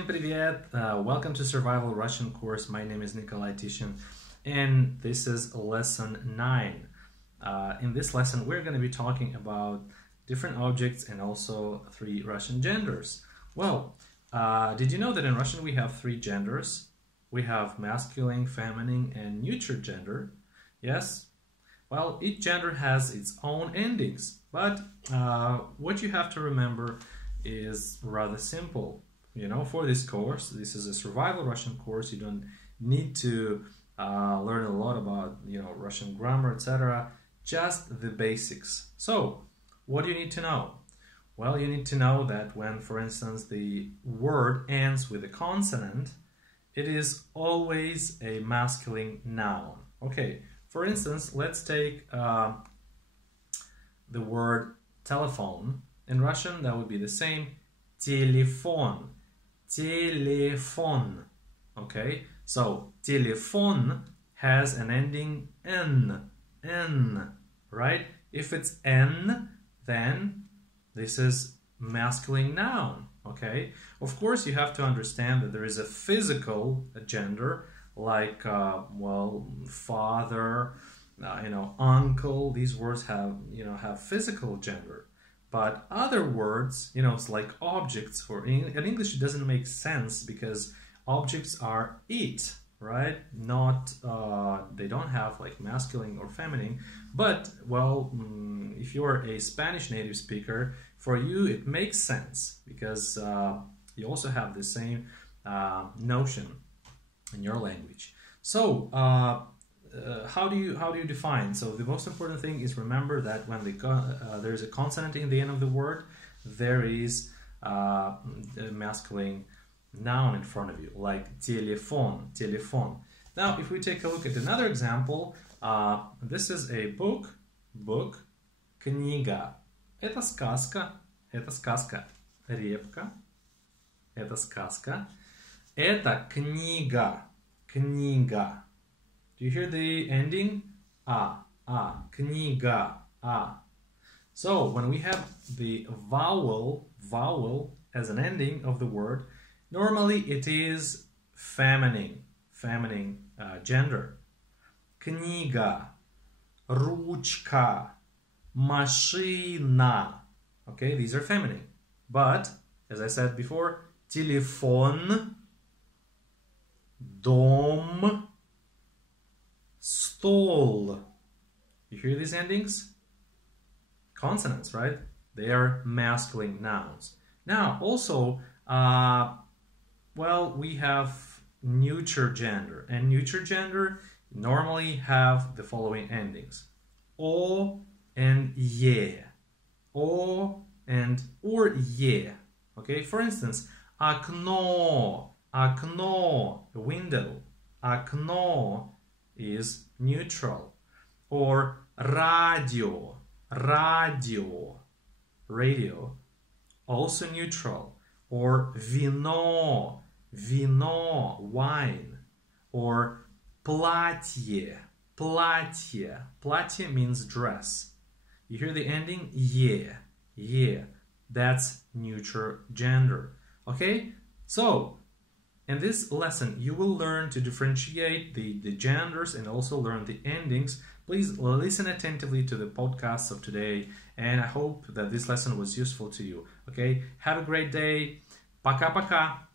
Всем привет! Welcome to Survival Russian course. My name is Nikolai Tishin and this is lesson 9. In this lesson we're going to be talking about different objects and also 3 Russian genders. Well, did you know that in Russian we have 3 genders? We have masculine, feminine and neuter gender. Yes? Well, each gender has its own endings, but what you have to remember is rather simple. You know, for this course, this is a survival Russian course. You don't need to learn a lot about, Russian grammar, etc. Just the basics. So, what do you need to know? Well, you need to know that when, for instance, the word ends with a consonant, it is always a masculine noun. Okay, for instance, let's take the word telephone. In Russian, that would be the same. Телефон. Телефон. Okay, so телефон has an ending n, right? If it's n, then this is masculine noun. Okay, of course you have to understand that there is a physical gender, like father, uncle. These words have physical gender. But other words, it's like objects, or in English it doesn't make sense because objects are it, right? Not, they don't have like masculine or feminine. But, well, if you're a Spanish native speaker, for you it makes sense because you also have the same notion in your language. So, how do you define? So the most important thing is remember that when there is a consonant in the end of the word, there is a masculine noun in front of you, like телефон, телефон. Now, if we take a look at another example, this is a book, книга. Это сказка, репка, это сказка. Это книга, книга. Do you hear the ending? Книга, So, when we have the vowel as an ending of the word, normally it is feminine gender. Книга, ручка, машина. Okay, these are feminine. But, as I said before, телефон, дом, stol. You hear these endings? Consonants, right? They are masculine nouns. Now, also, we have neuter gender. And neuter gender normally have the following endings. O and ye. O and or ye. Okay, for instance, окно, window. Окно is neutral. Or radio, radio, also neutral. Or вино, wine. Or платье, платье means dress. You hear the ending? Yeah, that's neuter gender. Okay, so in this lesson, you will learn to differentiate the genders and also learn the endings. Please listen attentively to the podcasts of today, and I hope that this lesson was useful to you. Okay, have a great day. Пока-пока.